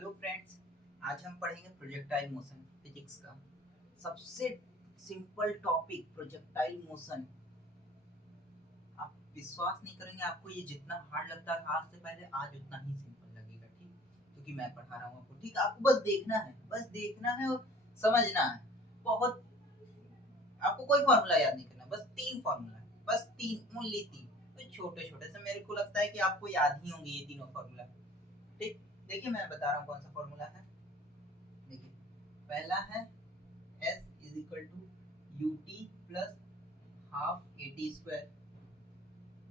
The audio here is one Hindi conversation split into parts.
हेलो फ्रेंड्स, आज हम पढ़ेंगे प्रोजेक्टाइल मोशन फिजिक्स का सबसे सिंपल टॉपिक प्रोजेक्टाइल मोशन। आप विश्वास नहीं करेंगे, आपको ये जितना हार्ड लगता है आज से पहले आज उतना ही सिंपल लगेगा। ठीक, क्योंकि मैं पढ़ा रहा हूँ आपको। ठीक, आपको बस देखना है और समझना है। बहुत आपको कोई फॉर्मूला याद नहीं करना, बस तीन फॉर्मूला, बस तीन, ओनली तीन। तो छोटे छोटे से मेरे को लगता है कि आपको याद ही होंगे ये तीनों फॉर्मूला। ठीक, देखिए मैं बता रहा हूँ कौन सा फॉर्मूला है। देखिए, पहला है S is equal to U T plus half A T square.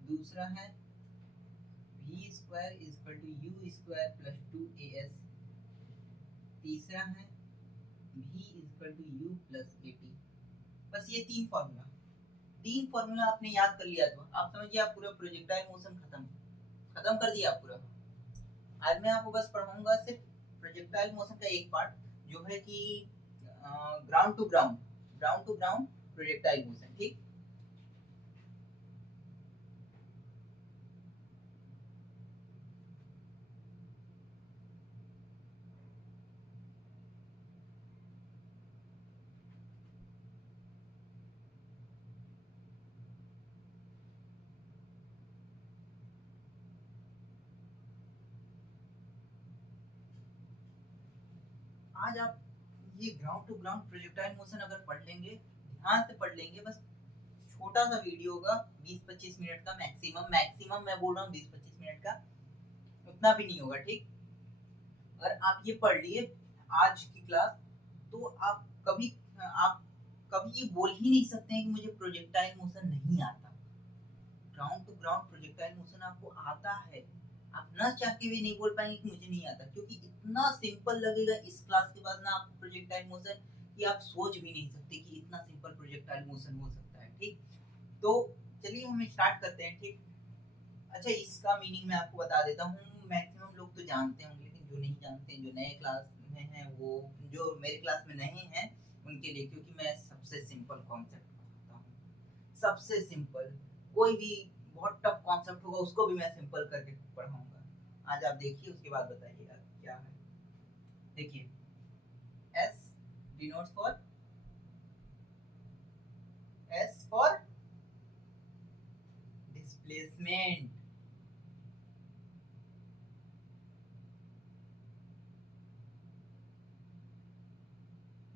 दूसरा है v square is equal to U square plus two A S. तीसरा है v is equal to U plus A T. बस ये तीन फॉर्मूला आपने याद कर लिया तो आप समझिए आप पूरा प्रोजेक्टाइल मोशन खत्म खत्म कर दिया आप पूरा। आज मैं आपको बस पढ़ाऊंगा सिर्फ प्रोजेक्टाइल मोशन का एक पार्ट, जो है कि ground to ground projectile motion. ठीक, आज आप ये ground to ground projectile motion अगर पढ़ लेंगे, ध्यान से पढ़ लेंगे, बस छोटा सा वीडियो होगा, 20-25 मिनट का मैक्सिमम, मैक्सिमम मैं बोल रहा हूँ 20-25 मिनट का, उतना भी नहीं होगा। ठीक, अगर आप ये पढ़ लिए आज की क्लास, तो आप कभी ये बोल ही नहीं सकते हैं कि मुझे प्रोजेक्टाइल मोशन नहीं आता। Ground to ground projectile motion आपको आता है। आप ना चाह के भी नहीं बोल पाएंगे कि मुझे नहीं आता, क्योंकि इतना सिंपल लगेगा इस क्लास के बाद ना आपको प्रोजेक्टाइल मोशन, कि आप सोच भी नहीं सकते कि इतना सिंपल प्रोजेक्टाइल मोशन हो सकता है। ठीक, तो चलिए हम स्टार्ट करते हैं। ठीक, अच्छा, इसका मीनिंग मैं आपको बता देता हूँ। मैक्सिमम लोग तो जानते होंगे, लेकिन जो नहीं जानते, जो नए क्लास में हैं, वो जो मेरे क्लास में नहीं हैं उनके लिए, क्योंकि मैं सबसे सिंपल कॉन्सेप्ट पढ़ाता हूँ, सबसे सिंपल। कोई भी बहुत टफ कॉन्सेप्ट होगा उसको भी मैं सिंपल करके पढ़ाऊंगा। आज आप देखिए, उसके बाद बताइएगा क्या है। देखिए, S denotes for, S for displacement.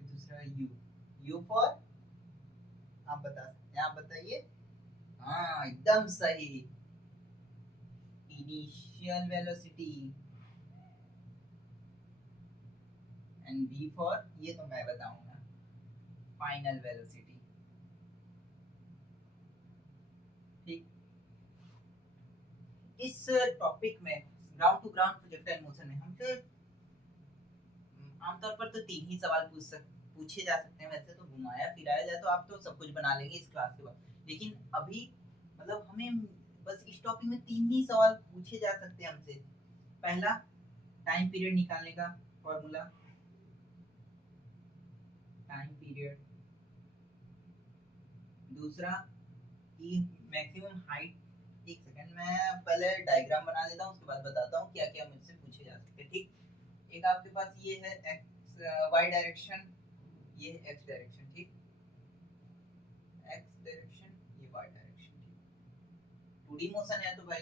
दूसरा यू, यू फॉर, आप बता सकते हैं, आप बताइए। हाँ, एकदम सही, initial velocity. And v for, ये तो मैं बताऊंगा, फाइनल वेलोसिटी। ठीक, इस टॉपिक में ground to ground projectile motion में हमसे आमतौर पर तो तीन ही सवाल पूछे जा सकते हैं। वैसे तो घुमाया फिराया जाए तो आप तो सब कुछ बना लेंगे इस क्लास के बाद, लेकिन अभी मतलब हमें बस इस टॉपिक में तीन ही सवाल पूछे जा सकते हैं हमसे। पहला, टाइम पीरियड निकालने का फॉर्मूला, टाइम पीरियड। दूसरा, कि मैक्सिमम हाइट। एक सेकंड, मैं पहले डायग्राम बना देता हूँ, उसके बाद बताता हूँ क्या क्या मुझसे पूछे जा सकते हैं। ठीक, एक आपके पास ये है एक्स वाई डायरेक्शन, ये एक्स डायरेक्शन। ठीक, एक्स डायरेक्शन, ये वाई डायरेक्शन। ठीक, टू डी मोशन है तो भाई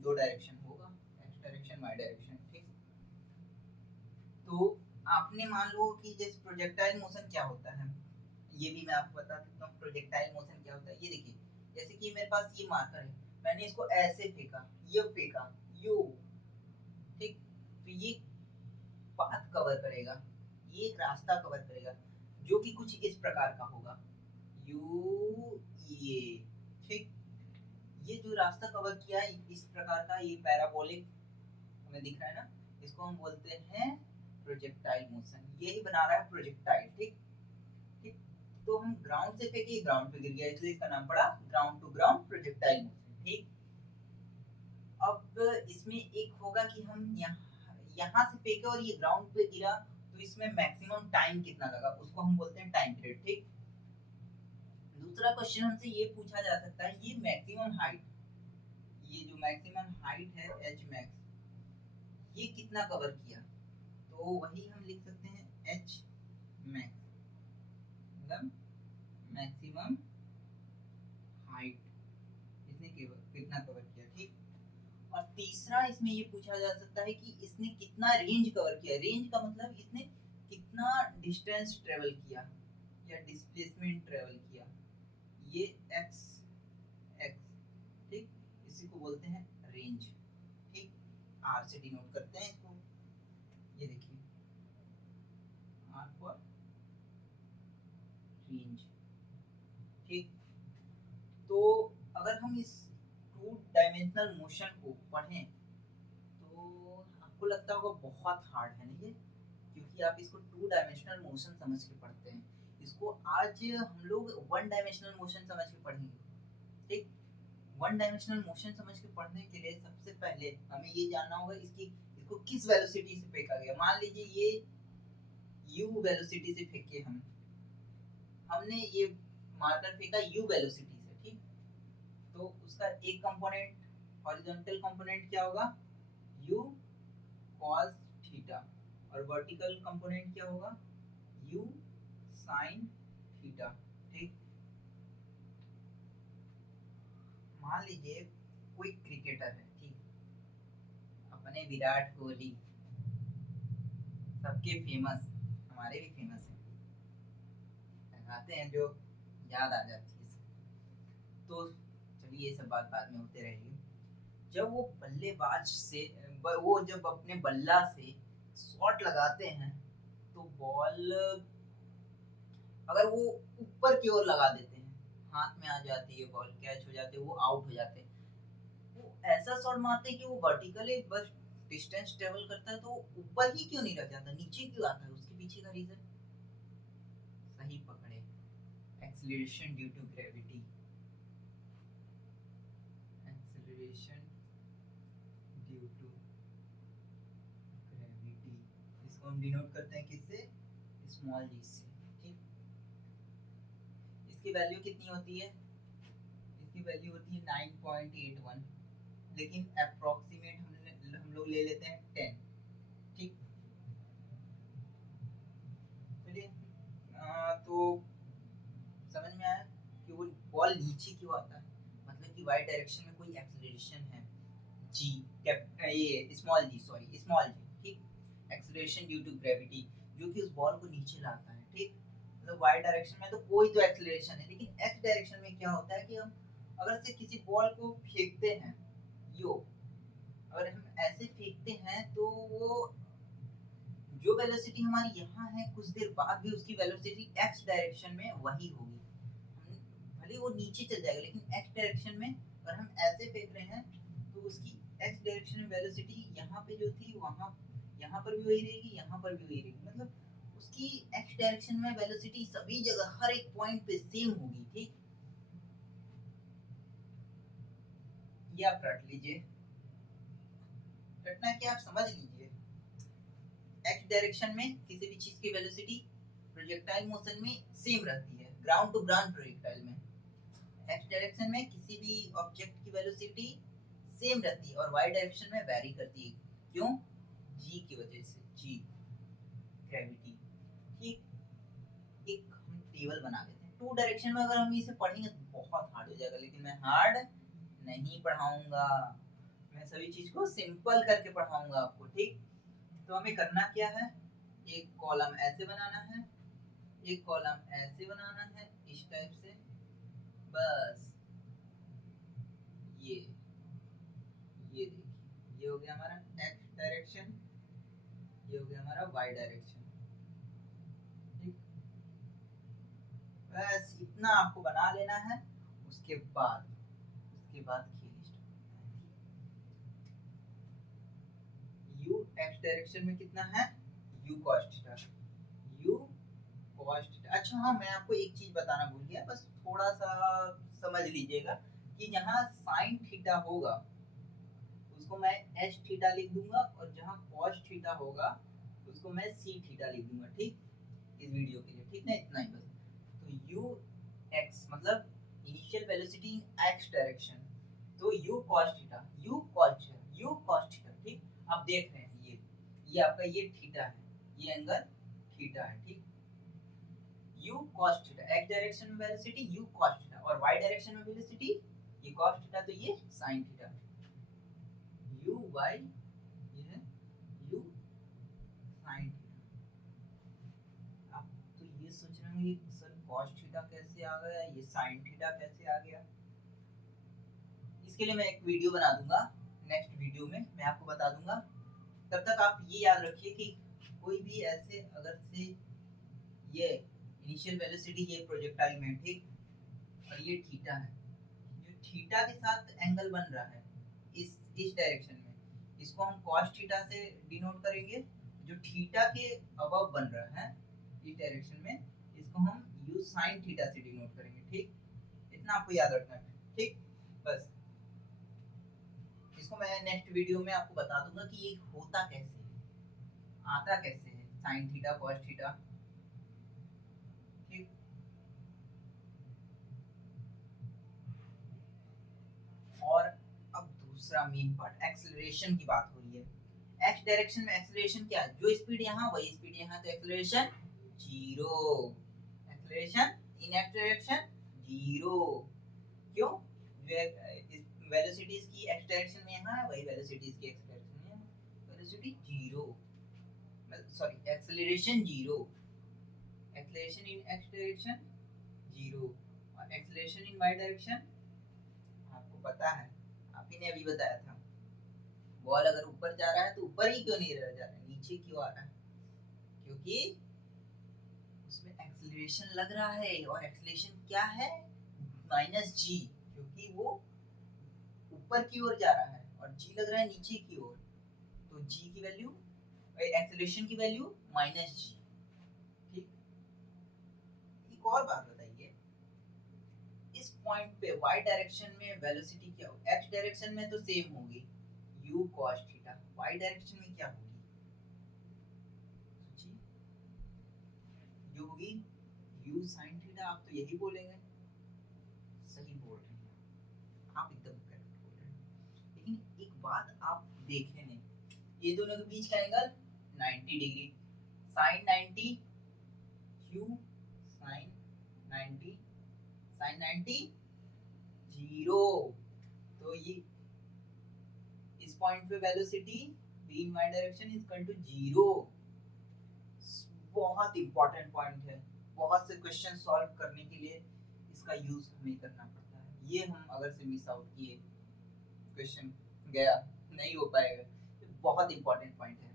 दो डायरेक्शन होगा, एक्स डायरेक्शन वाई डायरेक्शन। ठीक, तो आपने मान लो कि जैसे प्रोजेक्टाइल मोशन क्या होता है, ये भी मैं आपको बता देता हूँ प्रोजेक्टाइल मोशन क्या होता है। ये देखिए, जैसे कि मेरे पास ये मार्कर है, मैंने इसको ऐसे फेंका, ये फेंका, यू। ठीक, तो ये पाथ कवर करेगा, ये एक रास्ता कवर करेगा, जो कि कुछ इस प्रकार का होगा, यू, ये। ठीक, ये जो रास्ता कवर किया है इस प्रकार का, ये पैराबोलिक हमें दिख रहा है ना, इसको हम बोलते हैं प्रोजेक्टाइल मोशन। यही बना रहा है प्रोजेक्टाइल। ठीक, ठीक, तो हम ग्राउंड से फेंके, ग्राउंड पे गिर गया, इसलिए इसका नाम पड़ा ground to ground projectile motion. ठीक, अब इसमें एक होगा कि हम यहाँ से फेंके और ये ग्राउंड पे गिरा, तो इसमें मैक्सिमम टाइम कितना लगा, उसको हम बोलते हैं टाइम पीरियड। ठीक, दूसरा क्वेश्चन हमसे ये पूछा जा सकता है, ये मैक्सिमम हाइट, ये जो मैक्सिमम हाइट है एच मैक्स, ये कितना कवर किया। तो वही हम लिख सकते हैं एच मैक्स, मतलब मैक्सिमम हाइट, इसने कितना कवर किया, ठीक। और तीसरा इसमें ये पूछा जा सकता है कि इसने कितना रेंज कवर किया। रेंज का मतलब इसने कितना डिस्टेंस ट्रेवल किया या डिस्प्लेसमेंट ट्रेवल किया, ये एक्स एक्स, ठीक, इसी को बोलते हैं रेंज, ठीक। आर से डिनोट करते हैं इसको, ये देखिए आर फॉर रेंज, ठीक। तो अगर हम इस टू डायमेंशनल मोशन को पढ़ें तो आपको लगता होगा बहुत हार्ड है ना ये, क्योंकि आप इसको टू डायमेंशनल मोशन समझ के पढ़ते हैं। इसको आज हम लोग वन डायमेंशनल मोशन समझ के पढ़ेंगे, ठीक। वन डायमेंशनल मोशन समझ के पढ़ने के लिए सबसे पहले हमें ये जानना होगा इसको किस वेलोसिटी से फेंका गया। मान लीजिए ये u वेलोसिटी से फेंके हमने ये मार्कर फेंका u वेलोसिटी से, ठीक। तो उसका एक कंपोनेंट हॉरिजॉन्टल कंपोनेंट क्या होगा, u cos थीटा, और वर्टिकल कंपोनेंट क्या होगा, u sin थीटा, ठीक। मान लीजिए कोई क्रिकेटर है, ठीक, अपने विराट कोहली, सबके फेमस, हमारे भी फेमस है, लगाते हैं जो याद आ जाती है। तो चलिए ये सब बात बाद में होते रहेगी। जब वो बल्लेबाज से वो जब अपने बल्ला से शॉट लगाते हैं तो बॉल अगर वो ऊपर की ओर लगा देते हैं, हाथ में आ जाती है बॉल, कैच हो जाती है, वो आउट हो जाते हैं। वो ऐसा शॉट मारते हैं कि वो वर्टिकली बस डिस्टेंस ट्रेवल करता है, तो ऊपर ही क्यों नहीं रह जाता, नीचे क्यों आता है, उसके पीछे का रीजन सही पकड़े, acceleration due to gravity, acceleration due to gravity. इसको हम डिनोट करते हैं किससे, स्मॉल जी से, ठीक। इसकी वैल्यू कितनी होती है, इसकी वैल्यू होती है 9.81, लेकिन अप्रोक्सीमेट हम लोग ले लेते हैं 10, ठीक। चलिए तो समझ में आया कि वो बॉल नीचे क्यों आता है, मतलब कि वाई डायरेक्शन में कोई एक्सेलरेशन है, जी ये स्मॉल जी, सॉरी स्मॉल जी, ठीक। एक्सेलरेशन ड्यू टू ग्रेविटी, जो कि उस बॉल को नीचे लाता है, ठीक। मतलब वाई डायरेक्शन में तो कोई तो एक्सेलरेशन है, लेकिन एक्स डायरेक्शन में क्या होता है कि हम अगर से किसी बॉल को फेंकते हैं, यो अगर हम ऐसे फेंकते हैं तो वो जो वेलोसिटी हमारी यहाँ है कुछ देर बाद भी उसकी वेलोसिटी एक्स डायरेक्शन में वही होगी, भले वो नीचे चल जाएगा, लेकिन एक्स डायरेक्शन में अगर हम ऐसे फेंक रहे हैं तो उसकी एक्स डायरेक्शन में वेलोसिटी यहाँ पे जो थी वहाँ यहाँ पर भी वही रहेगी, यहाँ पर भी वही रहेगी, मतलब उसकी एक्स डायरेक्शन में वेलोसिटी सभी जगह हर एक पॉइंट पे सेम होगी, ठीक। ये आप रट लीजिए, रटना क्या आप समझ लीजिए। एक्स डायरेक्शन में किसी भी चीज की वेलोसिटी प्रोजेक्टाइल मोशन में सेम रहती है, ग्राउंड टू ग्राउंड प्रोजेक्टाइल में। एक्स डायरेक्शन में किसी भी ऑब्जेक्ट की वेलोसिटी सेम रहती है और वाई डायरेक्शन में वैरी करती है, क्यों, जी की वजह से, जी ग्रेविटी, ठीक। एक हम टेबल बना लेते हैं, टू डायरेक्शन में अगर हम इसे पढ़ेंगे तो बहुत हार्ड हो जाएगा, लेकिन मैं हार्ड नहीं पढ़ाऊंगा, मैं सभी चीज को सिंपल करके पढ़ाऊंगा आपको, ठीक। तो हमें करना क्या है, एक कॉलम ऐसे बनाना है, एक कॉलम ऐसे बनाना है, इस टाइप से, बस ये देखिए ये हो गया हमारा एक्स डायरेक्शन, ये हो गया हमारा वाई डायरेक्शन, ठीक। बस इतना आपको बना लेना है, उसके बाद खेल स्टार्ट। u एक्स डायरेक्शन में कितना है, u cos theta, u cos theta. अच्छा हाँ, मैं आपको एक चीज बताना भूल गया, बस थोड़ा सा समझ लीजिएगा कि जहाँ sin थीटा होगा उसको मैं h थीटा लिख दूंगा, और जहाँ cos थीटा होगा उसको मैं c थीटा लिख दूंगा, ठीक, इस वीडियो के लिए, ठीक ना, इतना ही बस। तो u x मतलब इनिशियल वेलोसिटी इन x डायरेक्शन, तो u cos theta, u cos theta, u cos theta, ठीक। आप देख रहे हैं ये आपका ये थीटा है, ये एंगल थीटा है, ठीक। u cos theta, x direction में वेलोसिटी u cos थीटा, और y डायरेक्शन में वेलोसिटी ये cos थीटा, तो ये sin थीटा, u y, ये है u sin थीटा। आप तो ये सोच रहे होंगे सर cos थीटा कैसे आ गया, ये sin थीटा कैसे आ गया। इसके लिए मैं एक वीडियो बना दूंगा, नेक्स्ट वीडियो में मैं आपको बता दूंगा। तब तक आप ये याद रखिए कि कोई भी ऐसे अगर से ये इनिशियल वेलोसिटी ये प्रोजेक्टाइल में, ठीक, और ये थीटा है, जो थीटा के साथ एंगल बन रहा है इस डायरेक्शन में, इसको हम cos थीटा से डिनोट करेंगे। जो थीटा के अबव बन रहा है इस डायरेक्शन में, इसको हम u sin थीटा से डिनोट करेंगे, ठीक। इतना आपको याद रखना है, ठीक। बस इसको मैं नेक्स्ट वीडियो में आपको बता दूंगा कि ये होता कैसे है, आता कैसे है sin थीटा cos थीटा, ठीक। और अब दूसरा मेन पार्ट, एक्सेलरेशन की बात हो रही है। एक्स डायरेक्शन में एक्सेलरेशन क्या है, जो स्पीड यहाँ वही स्पीड यहाँ, तो acceleration zero, acceleration in x direction zero. क्यों, वेलोसिटीज की एक्स डायरेक्शन में यहाँ है, वही वेलोसिटीज की एक्स डायरेक्शन में, velocity zero, sorry acceleration zero, acceleration in x direction zero, और एक्सेलरेशन इन वाई डायरेक्शन आपको पता है, आप ही ने अभी बताया था, बॉल अगर ऊपर जा रहा है तो ऊपर ही क्यों नहीं रह जा रहा है, नीचे क्यों आ रहा है, क्योंकि उसमें एक्सेलरेशन लग रहा है, और एक्सेलरेशन क्या है, माइनस जी, क्योंकि वो ऊपर की ओर जा रहा है और जी लग रहा है नीचे की ओर, तो जी की वैल्यू, एक्सेलरेशन की वैल्यू माइनस जी, ठीक। एक और बात बताइए, इस पॉइंट पे y डायरेक्शन में वेलोसिटी क्या होगी, x डायरेक्शन में तो सेम होगी u cos theta, y direction में क्या होगी, सोचिए, जो होगी u sin थीटा, आप तो यही बोलेंगे, सही बोल रहे हैं आप एकदम करेक्ट बोल रहे हैं। लेकिन एक बात आप देखें नहीं, ये दोनों के बीच का angle 90 degree, sin 90 q sin 90 sin 90 zero, तो ये इस पॉइंट पे velocity v in y direction is equal to zero. बहुत इंपॉर्टेंट पॉइंट है, बहुत से क्वेश्चन सॉल्व करने के लिए इसका यूज हमें करना पड़ता है। ये हम अगर से मिस आउट किए, क्वेश्चन गया, नहीं हो पाएगा। तो बहुत इंपॉर्टेंट पॉइंट है,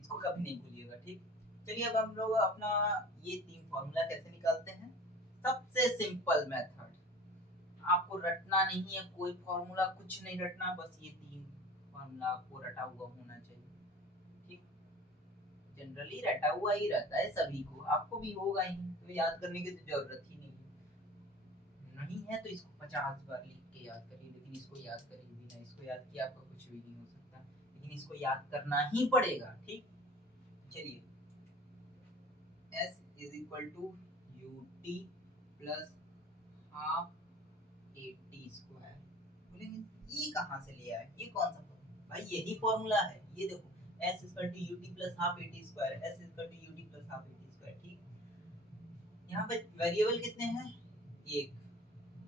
इसको कभी नहीं भूलिएगा, ठीक। चलिए अब हम लोग अपना ये तीन फॉर्मूला कैसे निकालते हैं। सबसे सिंपल मेथड, आपको रटना नहीं है कोई फॉर्मूला, कुछ नहीं रटना, बस ये तीन फॉर्मूला आपको रटा हुआ होना चाहिए, ठीक। जनरली रटा हुआ ही रहता है सभी को, आपको भी होगा ही, तो याद करने की तो जरूरत ही नहीं है। नहीं है तो इसको 50 बार लिख के याद करिए, लेकिन इसको याद करिए बिना इसको याद किए आपका कुछ भी नहीं हो सकता, लेकिन इसको याद करना ही पड़ेगा, ठीक। चलिए, S is equal to U T plus half A T square. बोलेंगे ये कहाँ से ले आए, ये कौन सा फॉर्मूला, भाई यही फॉर्मूला है, ये देखो s equal to ut plus half at square, s equal to ut plus half at square, ठीक। यहाँ पे वेरिएबल कितने हैं, 1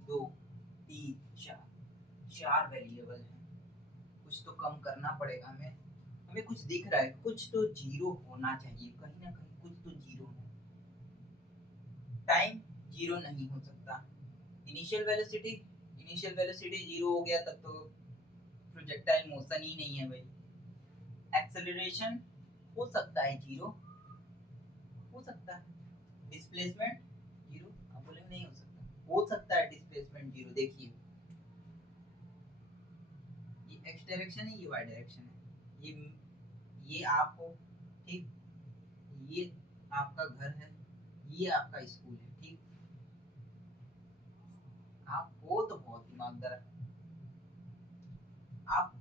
2 3 4, 4 वेरिएबल हैं, कुछ तो कम करना पड़ेगा हमें, हमें कुछ दिख रहा है, कुछ तो जीरो होना चाहिए, कहीं ना कहीं कुछ तो जीरो है, टाइम जीरो नहीं हो सकता, इनिशियल वेलोसिटी जीरो हो गया तब तो प्रोजेक्टाइल मोशन ही नहीं है भाई। एक्सेलरेशन हो सकता है जीरो, हो सकता है, डिस्प्लेसमेंट जीरो, आप बोलेंगे नहीं हो सकता है डिस्प्लेसमेंट जीरो। देखिए ये एक्स डायरेक्शन है, ये वाई डायरेक्शन है, ये आप हो, ठीक, ये आपका घर है, ये आपका स्कूल है, ठीक। आप हो तो बहुत ईमानदार, आप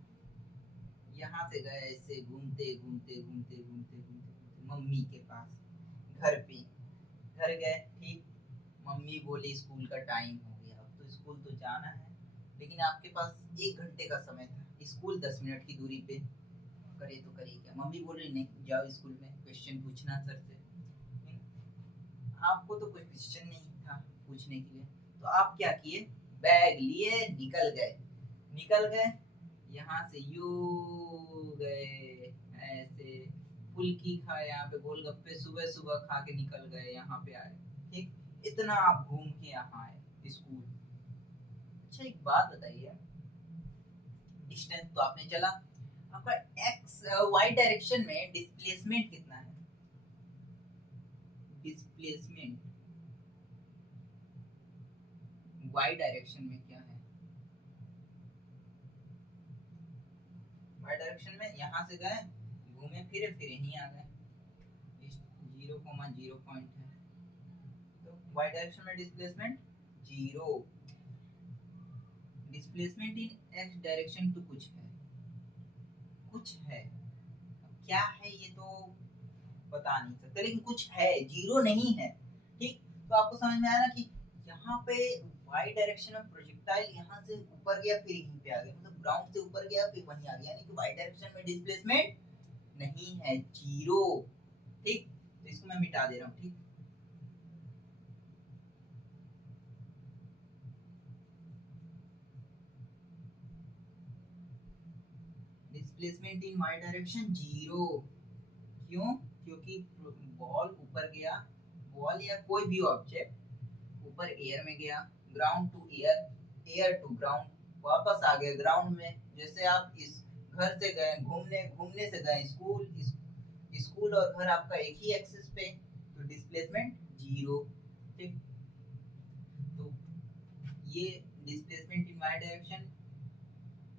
यहाँ से गए ऐसे घूमते घूमते घूमते घूमते घूमते मम्मी के पास, घर पे, घर गए, ठीक, मम्मी बोली स्कूल का टाइम हो गया, अब तो स्कूल तो जाना है, लेकिन आपके पास 1 घंटे का समय था, स्कूल 10 मिनट की दूरी पे, करे तो करे क्या, मम्मी बोल रही नहीं जाओ स्कूल में क्वेश्चन पूछना सर से। आपको तो कोई क्वेश्चन नहीं था पूछने के लिए, तो आप क्या किए, बैग लिए निकल गए यहाँ से यू गए ऐसे, फुल्की खाए यहाँ पे, गोलगप्पे सुबह सुबह खा के निकल गए यहाँ पे आए, ठीक, इतना आप घूम के यहाँ आए स्कूल। अच्छा एक बात बताइए, डिस्टेंस तो आपने चला, आपका एक्स वाई डायरेक्शन में डिस्प्लेसमेंट कितना है, डिस्प्लेसमेंट वाई डायरेक्शन में क्या है, वाई डायरेक्शन में यहाँ से गए घूमे फिरे फिर यहीं आ गए, 0,0 पॉइंट है, तो वाई डायरेक्शन में displacement 0, displacement in x direction तो कुछ है, क्या है ये तो बता नहीं सकते, लेकिन कुछ है, 0 नहीं है, ठीक। तो आपको समझ में आया ना कि यहाँ पे वाई डायरेक्शन में प्रोजेक्टाइल यहाँ से ऊपर गया फिर यहीं पे आ गया, मतलब ग्राउंड से ऊपर गया फिर वहीं आ गया, यानी कि वाई डायरेक्शन में डिस्प्लेसमेंट नहीं है, 0, ठीक। तो इसको मैं मिटा दे रहा हूँ, ठीक। डिस्प्लेसमेंट इन वाई डायरेक्शन 0, क्यों, क्योंकि बॉल ऊपर गया, बॉल या कोई भी ऑब्जेक्ट ऊपर एयर में गया, ground to air, air to ground, वापस आ गए ग्राउंड में, जैसे आप इस घर से गए घूमने, घूमने से गए स्कूल, स्कूल और घर आपका एक ही एक्सिस पे, तो डिस्प्लेसमेंट 0, ठीक। तो ये displacement in Y direction,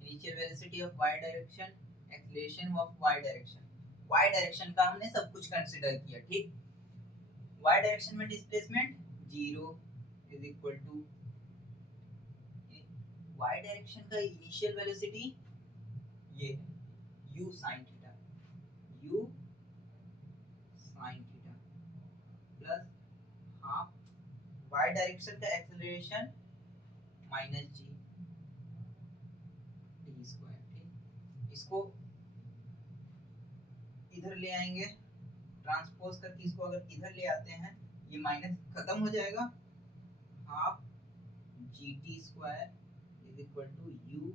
initial velocity of Y direction, acceleration of Y direction, Y direction का हमने सब कुछ कंसीडर किया, ठीक। वाई डायरेक्शन में displacement 0 is equal to Y direction का इनिशियल वेलोसिटी ये है u sin theta, u sin theta plus half Y direction का acceleration minus g t square, ठीक। इसको इधर ले आएंगे, ट्रांसपोज करके इसको अगर इधर ले आते हैं, ये माइनस खत्म हो जाएगा, half g t square is equal to u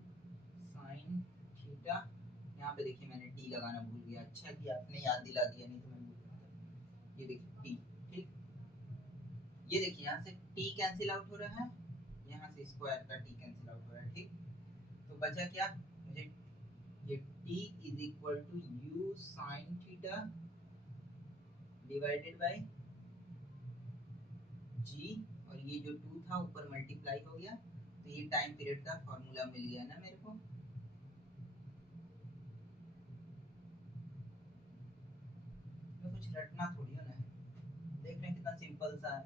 sine theta, यहाँ पे देखिए मैंने टी लगाना भूल गया, अच्छा कि आपने याद दिला दिया, नहीं तो मैं भूल जाता, ये देखिए टी, ठीक। ये देखिए यहाँ से टी कैंसिल आउट हो रहा है, यहाँ से स्क्वायर का टी कैंसिल आउट हो रहा है, ठीक। तो बचा क्या, मुझे ये t is equal to u sine theta divided by g, और ये जो 2 था ऊपर मल्टीप्लाई हो गया, तो ये टाइम पीरियड का फॉर्मूला मिल गया ना मेरे को। तो कुछ रटना थोड़ी होना है, देख रहे हैं कितना सिंपल सा है,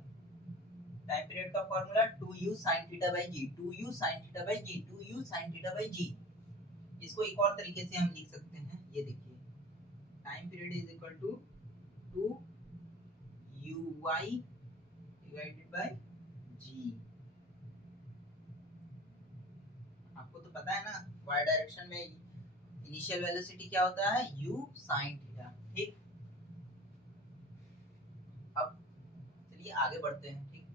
टाइम पीरियड का formula 2u sin theta by g, 2u sin theta by g, 2u sin theta by g। इसको एक और तरीके से हम लिख सकते हैं, ये देखिए time period is equal to 2uy divided by g। आपको तो पता है ना y डायरेक्शन में इनिशियल वेलोसिटी क्या होता है, u sin थीटा, ठीक। अब चलिए आगे बढ़ते हैं, ठीक।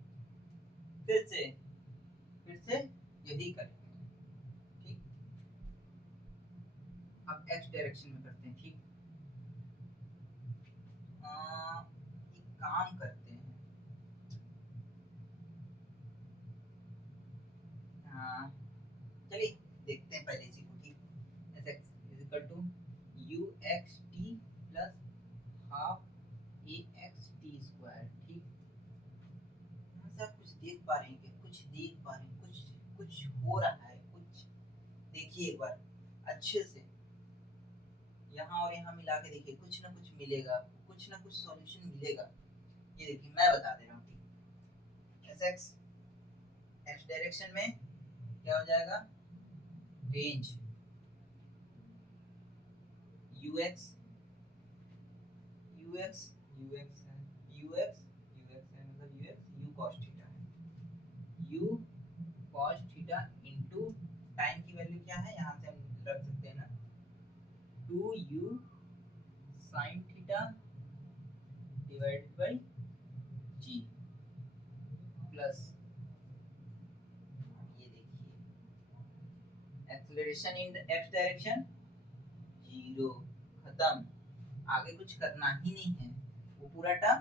फिर से यही करेंगे, ठीक। अब x डायरेक्शन में करते हैं, ठीक। एक काम करते हैं, चलिए देखते हैं पहले इसी को, ठीक। fx is equal to uxt plus half axt square, ठीक। यहाँ से आप कुछ देख पा रहे हैं क्या, कुछ देख पा रहे हैं, कुछ हो रहा है, कुछ देखिए एक बार अच्छे से, यहाँ और यहाँ मिला के देखिए, कुछ ना कुछ मिलेगा आपको, कुछ ना कुछ सॉल्यूशन मिलेगा। ये देखिए मैं बता दे रहा हूँ, ठीक। fx x डायरेक्शन में क्या हो जाएगा, रेंज ux ux ux है, ux ux है, मतलब ux u cos थीटा है, u cos theta into time की वैल्यू क्या है, यहाँ से हम रख सकते हैं ना 2u sin theta divided by g plus ये देखिए एक्सेलरेशन इन एक्स डायरेक्शन 0 खत्म। आगे कुछ करना ही नहीं है। वो पूरा टर्म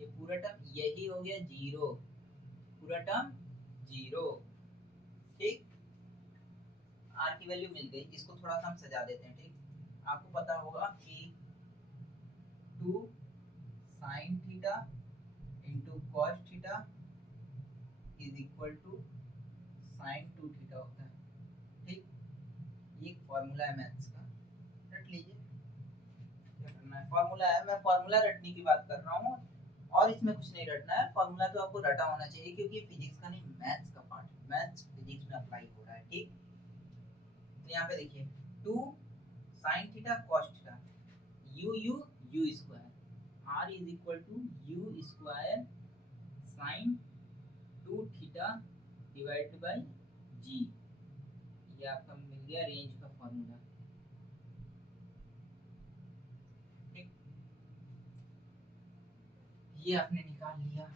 ये पूरा टर्म यही हो गया 0 पूरा टर्म 0। ठीक आर की वैल्यू मिल गई। इसको थोड़ा सा हम सजा देते हैं। ठीक आपको पता होगा कि 2 sin theta into cos theta is equal to sin 2 theta होता है। ठीक ये एक फॉर्मूला है मैथ्स का, रट लीजिए। क्या करना है, फॉर्मूला है, मैं फॉर्मूला रटने की बात कर रहा हूँ और इसमें कुछ नहीं रटना है। फॉर्मूला तो आपको रटा होना चाहिए क्योंकि फिजिक्स का नहीं मैथ्स का पार्ट है। मैथ्स फिजिक्स में अप्लाई हो रहा है। ठीक तो यहाँ पे देखिए 2 sin theta cos theta u square r is equal to u square sin 2 theta divided by g। ये आपका मिल गया रेंज का फॉर्मूला। ठीक ये आपने निकाल लिया,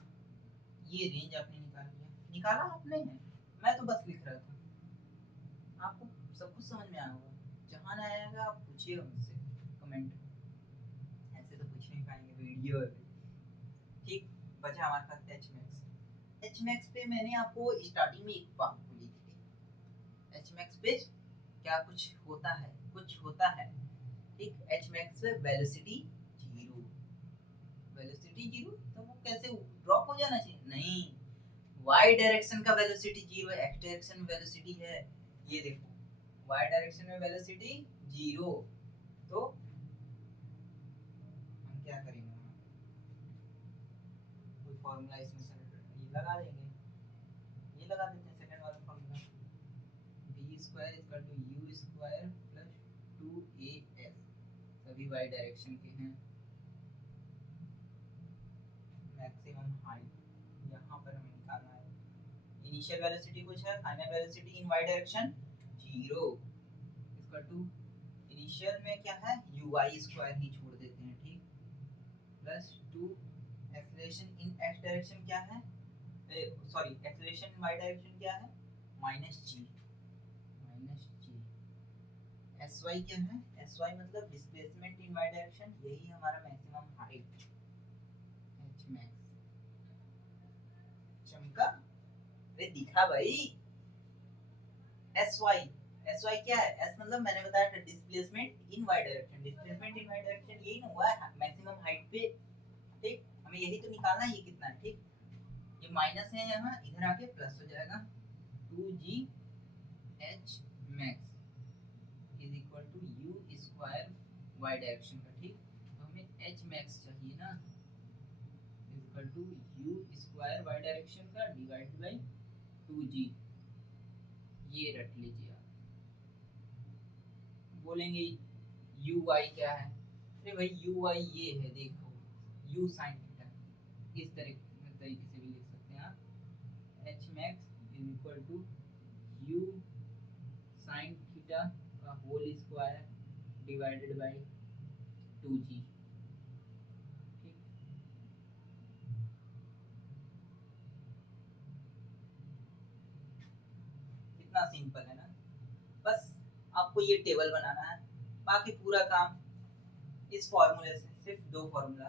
ये रेंज आपने निकाल लिया। निकाला आपने है, मैं तो बस लिख रहा था। आपको सब कुछ समझ में आया होगा। जहाँ ना आएगा आप पूछिए मुझसे कमेंट, ऐसे तो पूछ नहीं पाएंगे वीडियो। ठीक बचा हमारे पास एच मैक्स। एच मैक्स पे मैंने आपको स्टार्टिंग में एक बात बोली थी। एच मैक्स पे क्या कुछ होता है, कुछ होता है। ठीक एच मैक्स पे वेलोसिटी जीरो, वेलोसिटी जीरो तो वो कैसे ड्रॉप हो जाना चाहिए? नहीं, वाई डायरेक्शन का वेलोसिटी जीरो है, एक्स डायरेक्शन में वेलोसिटी है। ये देखो वाई डायरेक्शन में वेलोसिटी जीरो, तो हम क्या करेंगे, कोई फॉर्मूला इसमें से ये लगा देंगे। ये लगा देते हैं सेकंड वाला formula, v square equal to u square plus 2as, सभी वाई डायरेक्शन के हैं। मैक्सिमम हाइट यहाँ पर हमें निकालना है। इनिशियल वेलोसिटी कुछ है, final velocity in Y direction 0 equal to initial में क्या है uy स्क्वायर ही छोड़ देते हैं। ठीक plus 2 acceleration in x direction क्या है, sorry acceleration in Y direction क्या है माइनस जी, एस वाई क्या है, एस वाई मतलब डिस्प्लेसमेंट इन वाई डायरेक्शन, यही हमारा मैक्सिमम हाइट एच मैक्स। चमका अरे दिखा भाई। एस वाई, एस वाई क्या है, एस मतलब मैंने बताया था displacement in Y direction. Displacement in Y direction यही ना हुआ है मैक्सिमम हाइट पे। ठीक हमें यही तो निकालना है, ये कितना है। ठीक ये माइनस है यहाँ, इधर आके प्लस हो जाएगा 2g h max is equal to u square y direction का। ठीक तो हमें h max चाहिए ना, is equal to u square y direction का डिवाइडेड बाय 2g। ये रट लीजिए आप। बोलेंगे यू वाई क्या है, अरे भाई यू वाई ये है, देखो यू साइन थीटा, इस तरीके से भी लिख सकते हैं आप। H max is equal to u sine theta का whole square divided by 2g। ठीक कितना सिंपल है ना। बस आपको ये टेबल बनाना है, बाकी पूरा काम इस फॉर्मूले से, सिर्फ दो फॉर्मूला